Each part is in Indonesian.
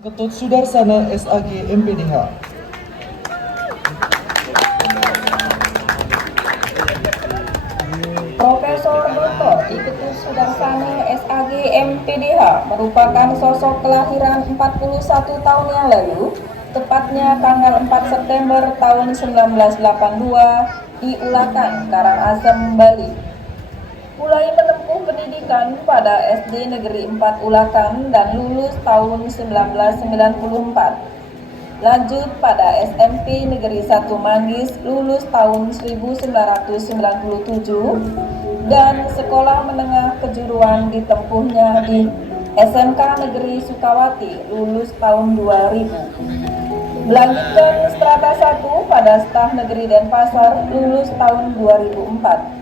Ketut Sudarsana SAG MPDH. Profesor Dr. Ketut Sudarsana SAG MPDH merupakan sosok kelahiran 41 tahun yang lalu, tepatnya tanggal 4 September tahun 1982 di Ulakan, Karangasem, Bali. Mulai menempuh pendidikan pada SD Negeri 4 Ulakan dan lulus tahun 1994. Lanjut pada SMP Negeri 1 Manggis, lulus tahun 1997 dan sekolah menengah kejuruan ditempuhnya di SMK Negeri Sukawati, lulus tahun 2000. Melanjutkan strata 1 pada Staf Negeri Denpasar, lulus tahun 2004.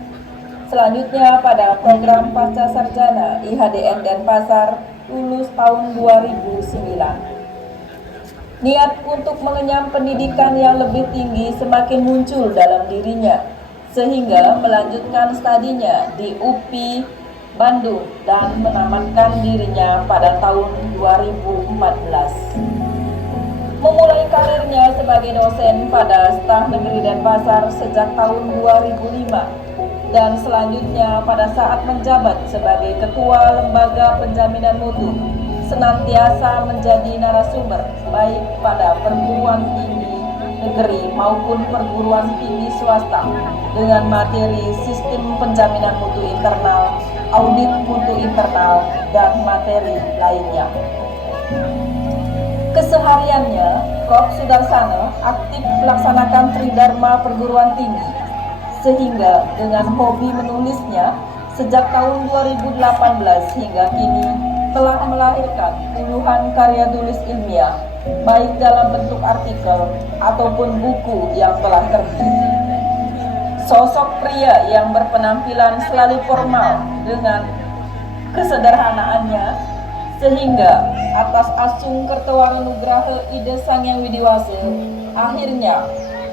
Selanjutnya pada program Pasca Sarjana IHDN Denpasar, lulus tahun 2009. Niat untuk mengenyam pendidikan yang lebih tinggi semakin muncul dalam dirinya, sehingga melanjutkan studinya di UPI Bandung dan menamatkan dirinya pada tahun 2014. Memulai karirnya sebagai dosen pada Staf Negeri Denpasar sejak tahun 2005. Dan selanjutnya pada saat menjabat sebagai Ketua Lembaga Penjaminan Mutu, senantiasa menjadi narasumber baik pada perguruan tinggi negeri maupun perguruan tinggi swasta dengan materi sistem penjaminan mutu internal, audit mutu internal, dan materi lainnya. Kesehariannya, Prof. Sudarsana aktif melaksanakan Tridharma perguruan tinggi, sehingga dengan hobi menulisnya sejak tahun 2018 hingga kini telah melahirkan puluhan karya tulis ilmiah, baik dalam bentuk artikel ataupun buku yang telah terbit. Sosok pria yang berpenampilan selalu formal dengan kesederhanaannya, sehingga atas asung Kertawarenugraha Ida Sang Hyang Widiwasa akhirnya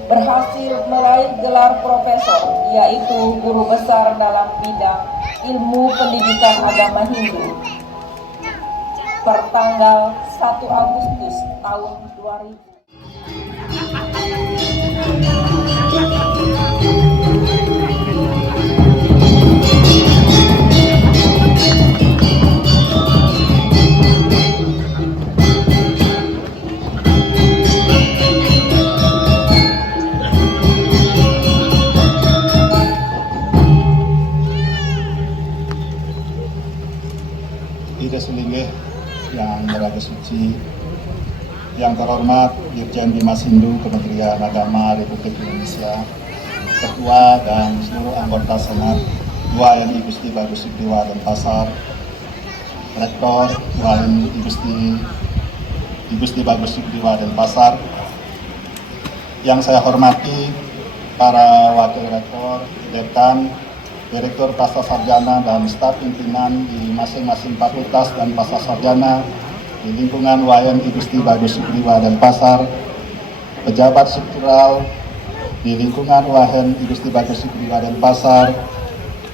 berhasil meraih gelar profesor, yaitu guru besar dalam bidang ilmu pendidikan agama Hindu pertanggal 1 Agustus tahun 2000. Ida Sulinggih yang berada suci, yang terhormat Dirjen Bimas Hindu Kementerian Agama Republik Indonesia, Ketua dan seluruh anggota Senat UAN Gusti Bagus Sukdiwa Denpasar, Rektor UAN Gusti Bagus Sukdiwa Denpasar, yang saya hormati para wakil rektor, dekan, Direktur Pasca Sarjana dan staf pimpinan di masing-masing fakultas dan pasca sarjana di lingkungan UAN Gusti Bagus Sukdiwa Denpasar, pejabat struktural di lingkungan UAN Gusti Bagus Sukdiwa Denpasar,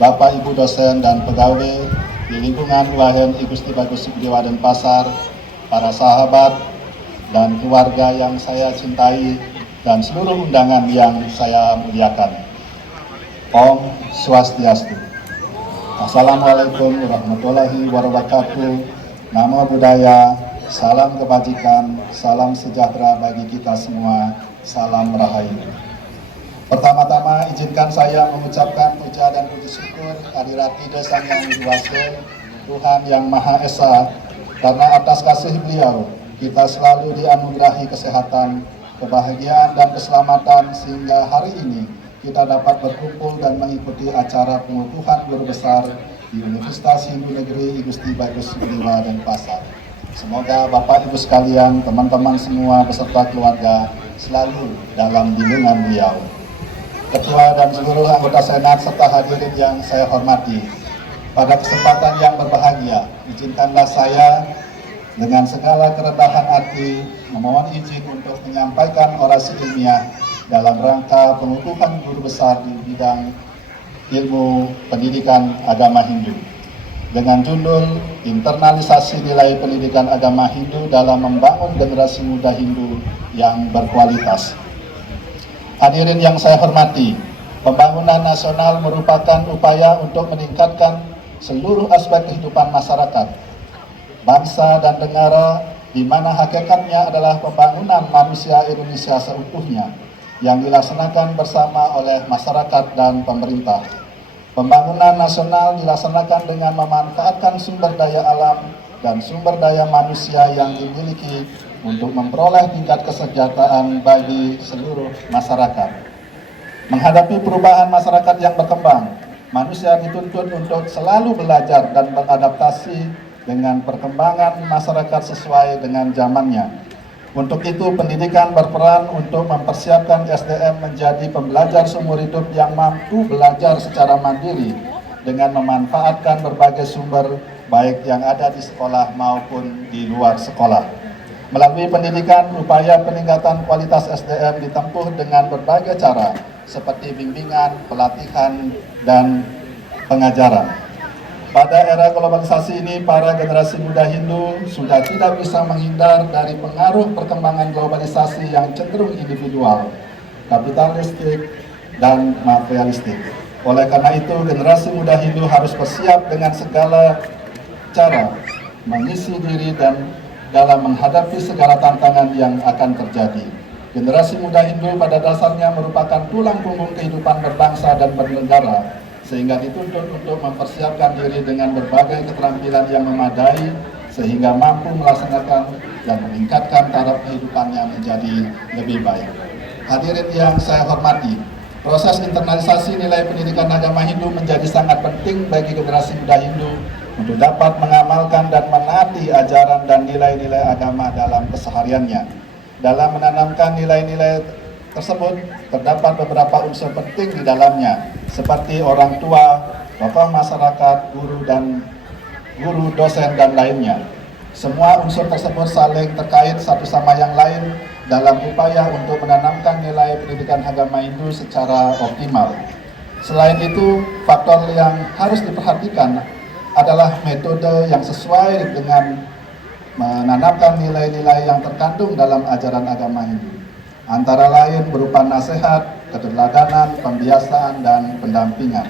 Bapak Ibu dosen dan pegawai di lingkungan UAN Gusti Bagus Sukdiwa Denpasar, para sahabat dan keluarga yang saya cintai, dan seluruh undangan yang saya muliakan. Om Swastiastu. Assalamualaikum warahmatullahi wabarakatuh. Namo Buddhaya, salam kebajikan, salam sejahtera bagi kita semua, salam rahayu. Pertama-tama izinkan saya mengucapkan puja dan puji syukur hadirat Ida Sang Yang Widi Tuhan Yang Maha Esa, karena atas kasih beliau kita selalu dianugerahi kesehatan, kebahagiaan dan keselamatan sehingga hari ini kita dapat berkumpul dan mengikuti acara pengukuhan guru besar di Universitas Hindu Negeri Igusti Bagus Sudiwa Denpasar. Semoga Bapak Ibu sekalian, teman-teman semua beserta keluarga selalu dalam lindungan beliau. Ketua dan seluruh anggota Senat serta hadirin yang saya hormati, pada kesempatan yang berbahagia, izinkanlah saya dengan segala kerendahan hati memohon izin untuk menyampaikan orasi ilmiah dalam rangka pengukuhan guru besar di bidang ilmu pendidikan agama Hindu dengan judul Internalisasi Nilai Pendidikan Agama Hindu dalam Membangun Generasi Muda Hindu yang Berkualitas. Hadirin yang saya hormati, pembangunan nasional merupakan upaya untuk meningkatkan seluruh aspek kehidupan masyarakat, bangsa dan negara, di mana hakikatnya adalah pembangunan manusia Indonesia seutuhnya yang dilaksanakan bersama oleh masyarakat dan pemerintah. Pembangunan nasional dilaksanakan dengan memanfaatkan sumber daya alam dan sumber daya manusia yang dimiliki untuk memperoleh tingkat kesejahteraan bagi seluruh masyarakat. Menghadapi perubahan masyarakat yang berkembang, manusia dituntut untuk selalu belajar dan beradaptasi dengan perkembangan masyarakat sesuai dengan zamannya. Untuk itu, pendidikan berperan untuk mempersiapkan SDM menjadi pembelajar seumur hidup yang mampu belajar secara mandiri dengan memanfaatkan berbagai sumber baik yang ada di sekolah maupun di luar sekolah. Melalui pendidikan, upaya peningkatan kualitas SDM ditempuh dengan berbagai cara seperti bimbingan, pelatihan, dan pengajaran. Pada era globalisasi ini, para generasi muda Hindu sudah tidak bisa menghindar dari pengaruh perkembangan globalisasi yang cenderung individual, kapitalistik, dan materialistik. Oleh karena itu, generasi muda Hindu harus bersiap dengan segala cara mengisi diri dan dalam menghadapi segala tantangan yang akan terjadi. Generasi muda Hindu pada dasarnya merupakan tulang punggung kehidupan berbangsa dan bernegara, sehingga dituntut untuk mempersiapkan diri dengan berbagai keterampilan yang memadai sehingga mampu melaksanakan dan meningkatkan taraf kehidupannya menjadi lebih baik. Hadirin yang saya hormati, proses internalisasi nilai pendidikan agama Hindu menjadi sangat penting bagi generasi muda Hindu untuk dapat mengamalkan dan menaati ajaran dan nilai-nilai agama dalam kesehariannya. Dalam menanamkan nilai-nilai tersebut, terdapat beberapa unsur penting di dalamnya, seperti orang tua, tokoh masyarakat, guru, dosen, dan lainnya. Semua unsur tersebut saling terkait satu sama yang lain dalam upaya untuk menanamkan nilai pendidikan agama Hindu secara optimal. Selain itu, faktor yang harus diperhatikan adalah metode yang sesuai dengan menanamkan nilai-nilai yang terkandung dalam ajaran agama Hindu, antara lain berupa nasihat, keteladanan, pembiasaan, dan pendampingan.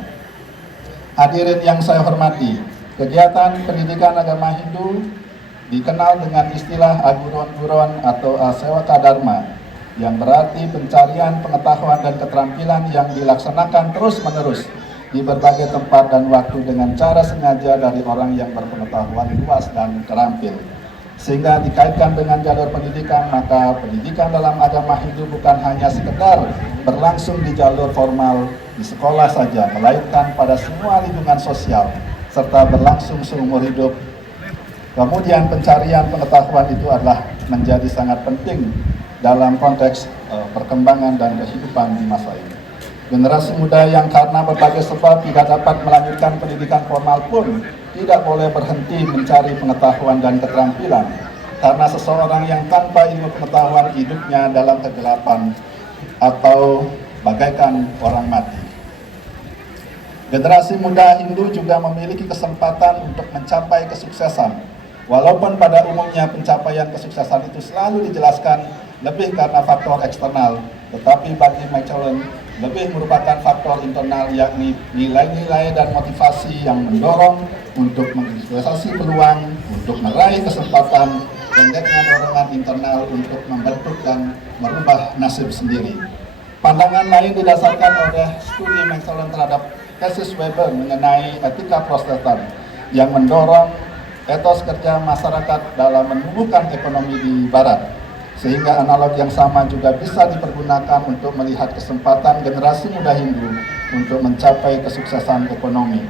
Hadirin yang saya hormati, kegiatan pendidikan agama Hindu dikenal dengan istilah aguron-guron atau asewaka dharma, yang berarti pencarian pengetahuan dan keterampilan yang dilaksanakan terus-menerus di berbagai tempat dan waktu dengan cara sengaja dari orang yang berpengetahuan luas dan terampil. Sehingga dikaitkan dengan jalur pendidikan, maka pendidikan dalam agama Hindu bukan hanya sekedar berlangsung di jalur formal di sekolah saja, melainkan pada semua lingkungan sosial, serta berlangsung seumur hidup. Kemudian pencarian pengetahuan itu adalah menjadi sangat penting dalam konteks perkembangan dan kehidupan di masa ini. Generasi muda yang karena berbagai sebab tidak dapat melanjutkan pendidikan formal pun tidak boleh berhenti mencari pengetahuan dan keterampilan, karena seseorang yang tanpa ilmu pengetahuan hidupnya dalam kegelapan atau bagaikan orang mati. Generasi muda Hindu juga memiliki kesempatan untuk mencapai kesuksesan, walaupun pada umumnya pencapaian kesuksesan itu selalu dijelaskan lebih karena faktor eksternal, tetapi bagi Machellan lebih merupakan faktor internal, yakni nilai-nilai dan motivasi yang mendorong untuk mengeksplorasi peluang, untuk meraih kesempatan, pendeknya dorongan internal untuk membentuk dan merubah nasib sendiri. Pandangan lain didasarkan oleh studi Maxwell terhadap tesis Weber mengenai etika Protestan yang mendorong etos kerja masyarakat dalam menumbuhkan ekonomi di Barat, sehingga analog yang sama juga bisa dipergunakan untuk melihat kesempatan generasi muda Hindu untuk mencapai kesuksesan ekonomi.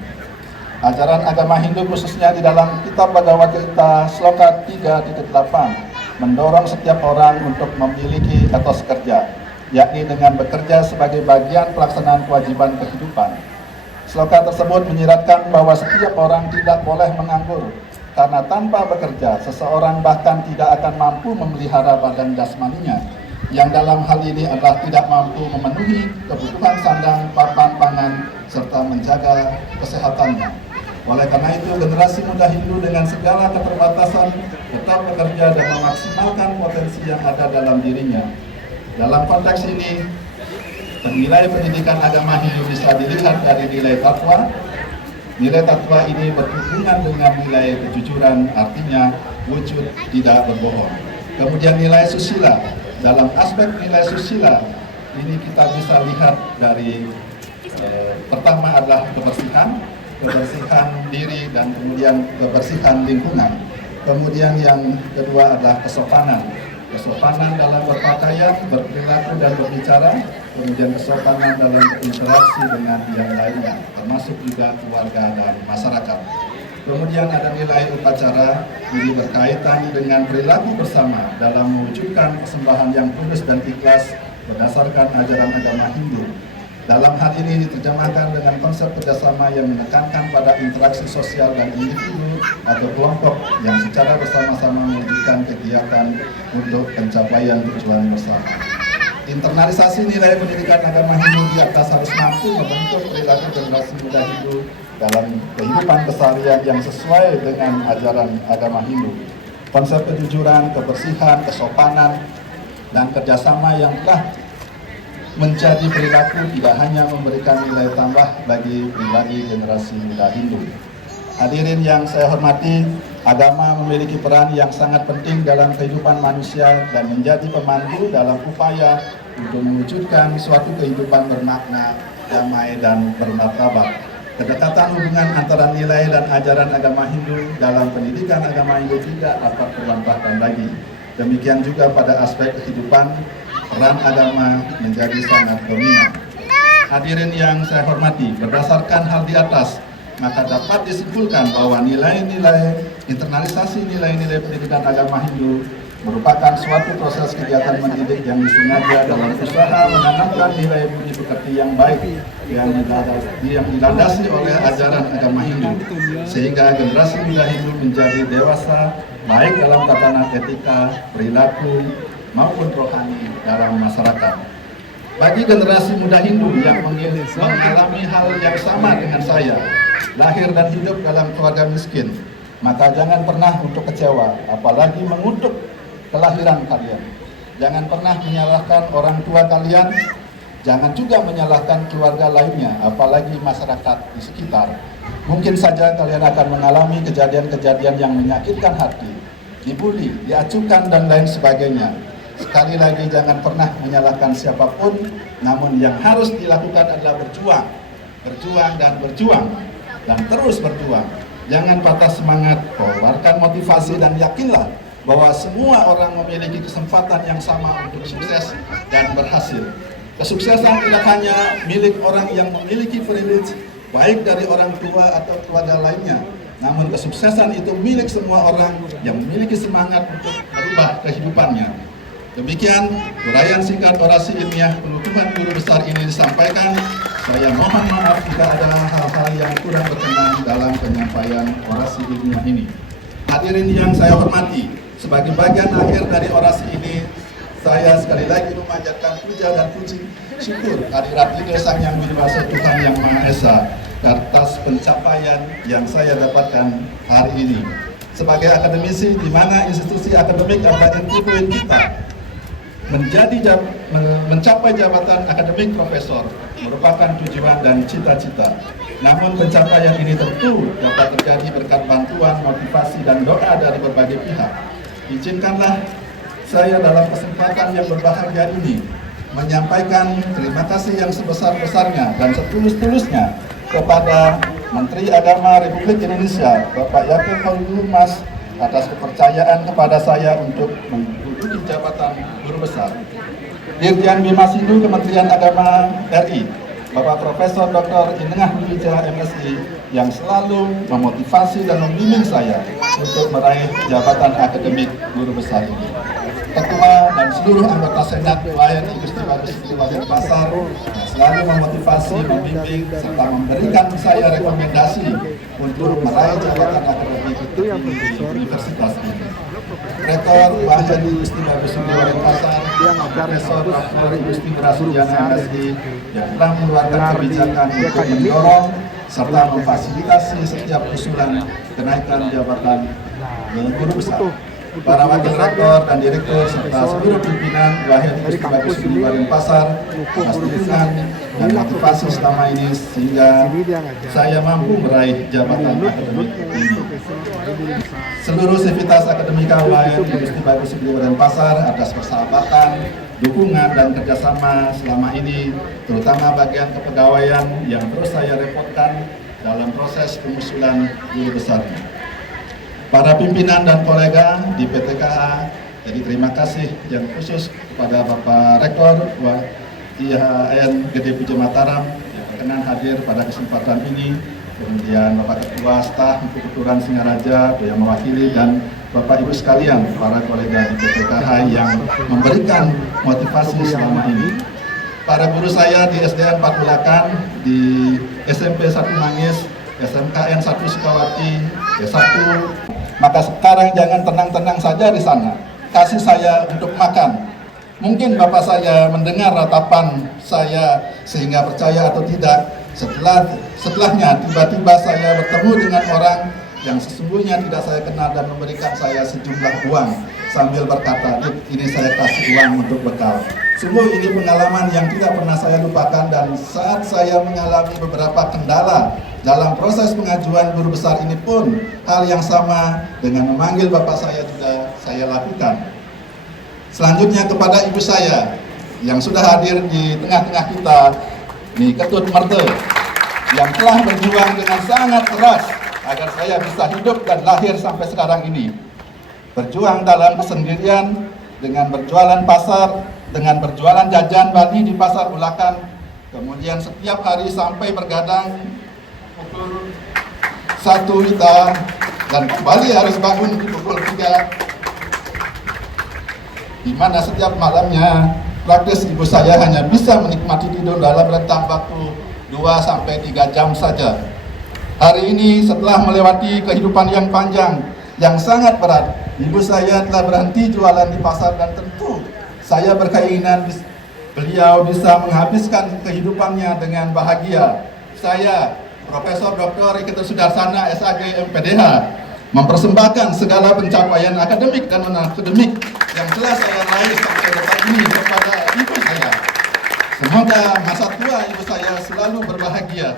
Ajaran agama Hindu khususnya di dalam kitab Bhagavad Gita Sloka 3.8 mendorong setiap orang untuk memiliki etos kerja, yakni dengan bekerja sebagai bagian pelaksanaan kewajiban kehidupan. Sloka tersebut menyiratkan bahwa setiap orang tidak boleh menganggur, karena tanpa bekerja, seseorang bahkan tidak akan mampu memelihara badan jasmaninya, yang dalam hal ini adalah tidak mampu memenuhi kebutuhan sandang, papan, pangan, serta menjaga kesehatannya. Oleh karena itu, generasi muda Hindu dengan segala keterbatasan tetap bekerja dan memaksimalkan potensi yang ada dalam dirinya. Dalam konteks ini, nilai pendidikan agama Hindu bisa dilihat dari nilai tatwa. Nilai tatwa ini berhubungan dengan nilai kejujuran, artinya wujud tidak berbohong. Kemudian nilai susila. Dalam aspek nilai susila, ini kita bisa lihat dari pertama adalah kebersihan diri, dan kemudian kebersihan lingkungan. Kemudian yang kedua adalah kesopanan dalam berpakaian, berperilaku dan berbicara. Kemudian kesopanan dalam berinteraksi dengan yang lainnya, termasuk juga keluarga dan masyarakat. Kemudian ada nilai upacara, ini berkaitan dengan perilaku bersama dalam mewujudkan persembahan yang tulus dan ikhlas berdasarkan ajaran agama Hindu. Dalam hal ini diterjemahkan dengan konsep kerjasama yang menekankan pada interaksi sosial dan individu atau kelompok yang secara bersama-sama mewujudkan kegiatan untuk pencapaian tujuan bersama. Internalisasi nilai pendidikan agama Hindu di atas harus mampu membentuk perilaku generasi muda Hindu dalam kehidupan keseharian yang sesuai dengan ajaran agama Hindu. Konsep kejujuran, kebersihan, kesopanan, dan kerjasama yang telah menjadi perilaku tidak hanya memberikan nilai tambah bagi pribadi generasi muda Hindu. Hadirin yang saya hormati, agama memiliki peran yang sangat penting dalam kehidupan manusia dan menjadi pemandu dalam upaya untuk mewujudkan suatu kehidupan bermakna, damai, dan bermartabat. Kedekatan hubungan antara nilai dan ajaran agama Hindu dalam pendidikan agama Hindu tidak dapat terbantahkan lagi. Demikian juga pada aspek kehidupan, peran agama menjadi sangat dominan. Hadirin yang saya hormati, berdasarkan hal di atas, maka dapat disimpulkan bahwa nilai-nilai internalisasi nilai-nilai pendidikan agama Hindu merupakan suatu proses kegiatan mendidik yang disengaja dalam usaha menanamkan nilai budi pekerti yang baik yang dilandasi oleh ajaran agama Hindu, sehingga generasi muda Hindu menjadi dewasa baik dalam tatanan etika, perilaku, maupun rohani dalam masyarakat. Bagi generasi muda Hindu yang mengalami hal yang sama dengan saya, lahir dan hidup dalam keluarga miskin, maka jangan pernah untuk kecewa, apalagi mengutuk kelahiran kalian. Jangan pernah menyalahkan orang tua kalian, jangan juga menyalahkan keluarga lainnya, apalagi masyarakat di sekitar. Mungkin saja kalian akan mengalami kejadian-kejadian yang menyakitkan hati, dibully, diacukan, dan lain sebagainya. Sekali lagi, jangan pernah menyalahkan siapapun, namun yang harus dilakukan adalah berjuang dan terus berjuang. Jangan patah semangat, keluarkan motivasi, dan yakinlah bahwa semua orang memiliki kesempatan yang sama untuk sukses dan berhasil. Kesuksesan tidak hanya milik orang yang memiliki privilege, baik dari orang tua atau keluarga lainnya, namun kesuksesan itu milik semua orang yang memiliki semangat untuk merubah kehidupannya. Demikian uraian singkat orasi ilmiah penutupan guru besar ini disampaikan. Saya mohon maaf jika ada hal-hal yang kurang berkenan dalam penyampaian orasi ilmiah ini. Hadirin yang saya hormati, sebagai bagian akhir dari orasi ini, saya sekali lagi memanjatkan puja dan puji syukur kehadirat Ide Sang Yang Widi Wasa Tuhan Yang Maha Esa atas pencapaian yang saya dapatkan hari ini. Sebagai akademisi, di mana institusi akademik adalah inti poin kita, mencapai jabatan akademik profesor merupakan tujuan dan cita-cita. Namun pencapaian ini tentu dapat terjadi berkat bantuan, motivasi, dan doa dari berbagai pihak. Izinkanlah saya dalam kesempatan yang berbahagia ini menyampaikan terima kasih yang sebesar-besarnya dan setulus-tulusnya kepada Menteri Agama Republik Indonesia, Bapak Yakut Khalil Mas, atas kepercayaan kepada saya untuk menduduki jabatan guru besar. Dirjen Bimas Hindu Kementerian Agama RI, Bapak Profesor Dr. Inengah Wijaya MSI, yang selalu memotivasi dan membimbing saya untuk meraih jabatan akademik guru besar ini. Ketua dan seluruh anggota Senat WAYANI Gusti Bagus Kabupaten Pasar yang selalu memotivasi, membimbing, serta memberikan saya rekomendasi untuk meraih jabatan akademik di universitas ini. Rektor WAYANI Gusti Bagus Kabupaten Pasar, Profesor Dr. Gusti Brasudiana MSI, yang telah mengeluarkan kebijakan untuk mendorong serta memfasilitasi setiap usulan kenaikan jabatan guru besar. Para wakil rektor dan direktur serta seluruh pimpinan WAYANI Gusti Bagus Kabupaten Pasar atas dukungan dan motivasi selama ini sehingga saya mampu meraih jabatan akademik ini. Seluruh sivitas akademika WAYANI Gusti Bagus Kabupaten Pasar atas persahabatan, dukungan dan kerjasama selama ini, terutama bagian kepegawaian yang terus saya repotkan dalam proses pengusulan guru besar. Para pimpinan dan kolega di PTKA, jadi terima kasih yang khusus kepada Bapak Rektor IHN Gede Puja Mataram yang berkenan hadir pada kesempatan ini, kemudian Bapak Ketua Staf Keturunan Singaraja yang mewakili, dan Bapak Ibu sekalian, para kolega di PTKA yang memberikan motivasi selama ini. Para guru saya di SDN 4 Bulakan, di SMP 1 Mangis, SMKN 1 Sukawati, S1. Maka sekarang jangan tenang-tenang saja di sana. Kasih saya untuk makan. Mungkin Bapak saya mendengar ratapan saya sehingga percaya atau tidak. Setelahnya tiba-tiba saya bertemu dengan orang yang sesungguhnya tidak saya kenal dan memberikan saya sejumlah uang sambil berkata, "Dik, ini saya kasih uang untuk bekal." Sungguh ini pengalaman yang tidak pernah saya lupakan, dan saat saya mengalami beberapa kendala dalam proses pengajuan guru besar ini pun hal yang sama dengan memanggil Bapak saya juga saya lakukan. Selanjutnya kepada ibu saya yang sudah hadir di tengah-tengah kita, nih Ketut Merte, yang telah berjuang dengan sangat keras agar saya bisa hidup dan lahir sampai sekarang ini. Berjuang dalam kesendirian dengan berjualan pasar, dengan berjualan jajan Bali di Pasar Bulakan, kemudian setiap hari sampai bergadang pukul 1 WITA dan kembali harus bangun di pukul 3, di mana setiap malamnya praktis ibu saya hanya bisa menikmati tidur dalam rentang waktu 2-3 jam saja. Hari ini setelah melewati kehidupan yang panjang, yang sangat berat, ibu saya telah berhenti jualan di pasar, dan tentu saya berkeinginan beliau bisa menghabiskan kehidupannya dengan bahagia. Saya, Profesor Dr. Iketut Sudarsana, SAG MPDH, mempersembahkan segala pencapaian akademik dan non-akademik yang telah saya raih sampai detik ini kepada ibu saya. Semoga masa tua ibu saya selalu berbahagia.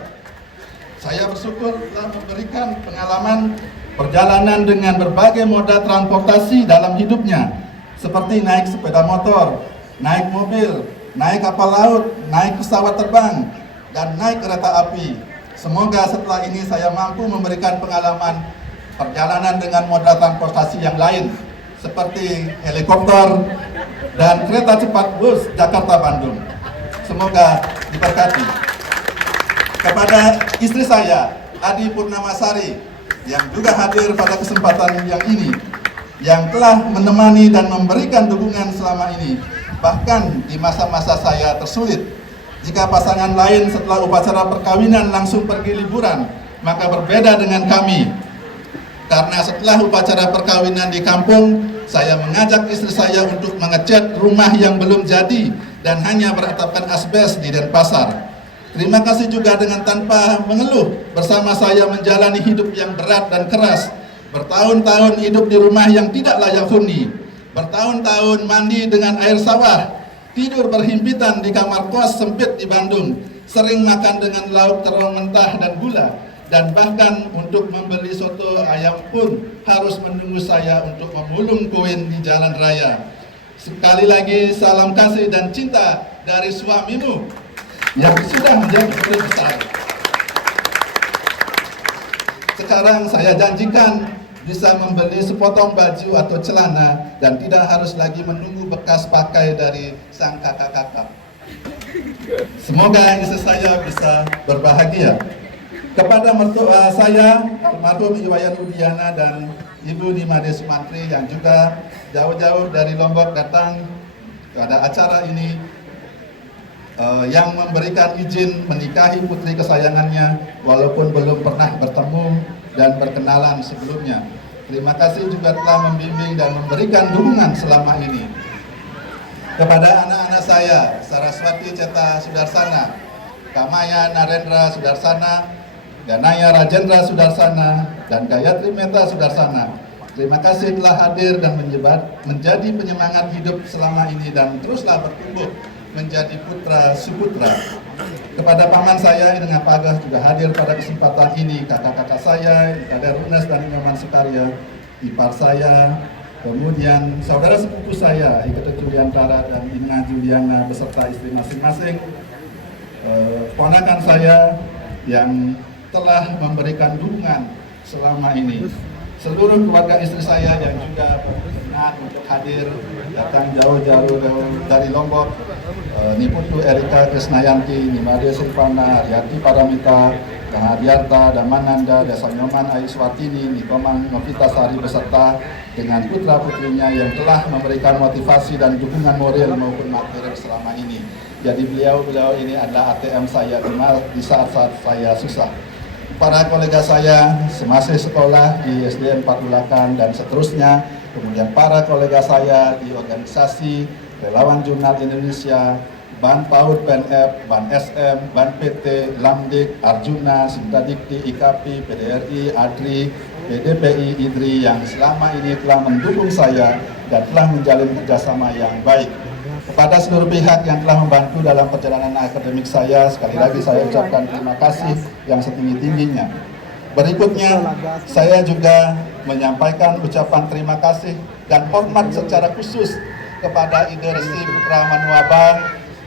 Saya bersyukur telah memberikan pengalaman perjalanan dengan berbagai moda transportasi dalam hidupnya, seperti naik sepeda motor, naik mobil, naik kapal laut, naik pesawat terbang, dan naik kereta api. Semoga setelah ini saya mampu memberikan pengalaman perjalanan dengan moda transportasi yang lain, seperti helikopter dan kereta cepat bus Jakarta-Bandung. Semoga diberkati. Kepada istri saya, Adi Purnamasari, yang juga hadir pada kesempatan yang ini, yang telah menemani dan memberikan dukungan selama ini, bahkan di masa-masa saya tersulit. Jika pasangan lain setelah upacara perkawinan langsung pergi liburan, maka berbeda dengan kami. Karena setelah upacara perkawinan di kampung, saya mengajak istri saya untuk mengecat rumah yang belum jadi dan hanya beratapkan asbes di Denpasar. Terima kasih juga dengan tanpa mengeluh bersama saya menjalani hidup yang berat dan keras. Bertahun-tahun hidup di rumah yang tidak layak huni. Bertahun-tahun mandi dengan air sawah. Tidur berhimpitan di kamar kos sempit di Bandung. Sering makan dengan lauk terong mentah dan gula. Dan bahkan untuk membeli soto ayam pun harus menunggu saya untuk memulung koin di jalan raya. Sekali lagi salam kasih dan cinta dari suamimu yang sudah menjadi guru besar. Sekarang saya janjikan bisa membeli sepotong baju atau celana dan tidak harus lagi menunggu bekas pakai dari sang kakak-kakak. Semoga istri saya bisa berbahagia. Kepada mertua saya, almarhum Iwayan Udiana dan Ibu Nimade Sumantri yang juga jauh-jauh dari Lombok datang pada acara ini, yang memberikan izin menikahi putri kesayangannya walaupun belum pernah bertemu dan berkenalan sebelumnya. Terima kasih juga telah membimbing dan memberikan dukungan selama ini. Kepada anak-anak saya, Saraswati Ceta Sudarsana, Kamaya Narendra Sudarsana, Ganaya Rajendra Sudarsana, dan Gayatri Meta Sudarsana, terima kasih telah hadir dan menjadi penyemangat hidup selama ini dan teruslah bertumbuh menjadi putra suputra. Kepada paman saya dengan Pak Agus juga hadir pada kesempatan ini, kakak-kakak saya, Ika Runas dan Nyoman Sukarya, ipar saya, kemudian saudara sepupu saya, Ika Juliantara dan Ina Juliana beserta istri masing-masing, ponakan saya yang telah memberikan dukungan selama ini. Seluruh keluarga istri saya yang juga berkenan untuk hadir, datang jauh-jauh dari Lombok, Niputu Erika Krisnayanti, Nimade Silvana, Ariati Paramita, Hadiarta, Damananda, Desa Nyoman Aiswatini, Nikomang Novita Sari beserta dengan putra-putrinya yang telah memberikan motivasi dan dukungan moral maupun material selama ini. Jadi beliau ini adalah ATM saya di saat-saat saya susah. Para kolega saya semasa sekolah di SDN Patulakan dan seterusnya, kemudian para kolega saya di organisasi Relawan Jurnal Indonesia, Ban PAUD, PNF, Ban SM, Ban PT, Lamdik, Arjuna, Sintadikti, IKAPI, PDRI, ADRI, PDPI, IDRI yang selama ini telah mendukung saya dan telah menjalin kerjasama yang baik. Kepada seluruh pihak yang telah membantu dalam perjalanan akademik saya, sekali lagi saya ucapkan terima kasih yang setinggi-tingginya. Berikutnya, saya juga menyampaikan ucapan terima kasih dan hormat secara khusus kepada Ide Resi Putra Manuabang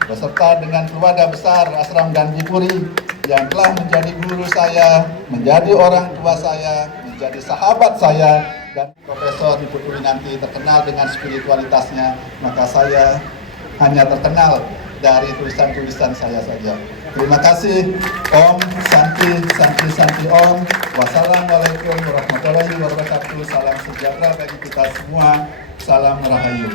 beserta dengan keluarga besar Asram dan Dipuri yang telah menjadi guru saya, menjadi orang tua saya, menjadi sahabat saya, dan Profesor Niputu nanti terkenal dengan spiritualitasnya, maka saya hanya terkenal dari tulisan-tulisan saya saja. Terima kasih. Om Santi Santi Santi Om. Wassalamualaikum warahmatullahi wabarakatuh. Salam sejahtera bagi kita semua. Salam Rahayu.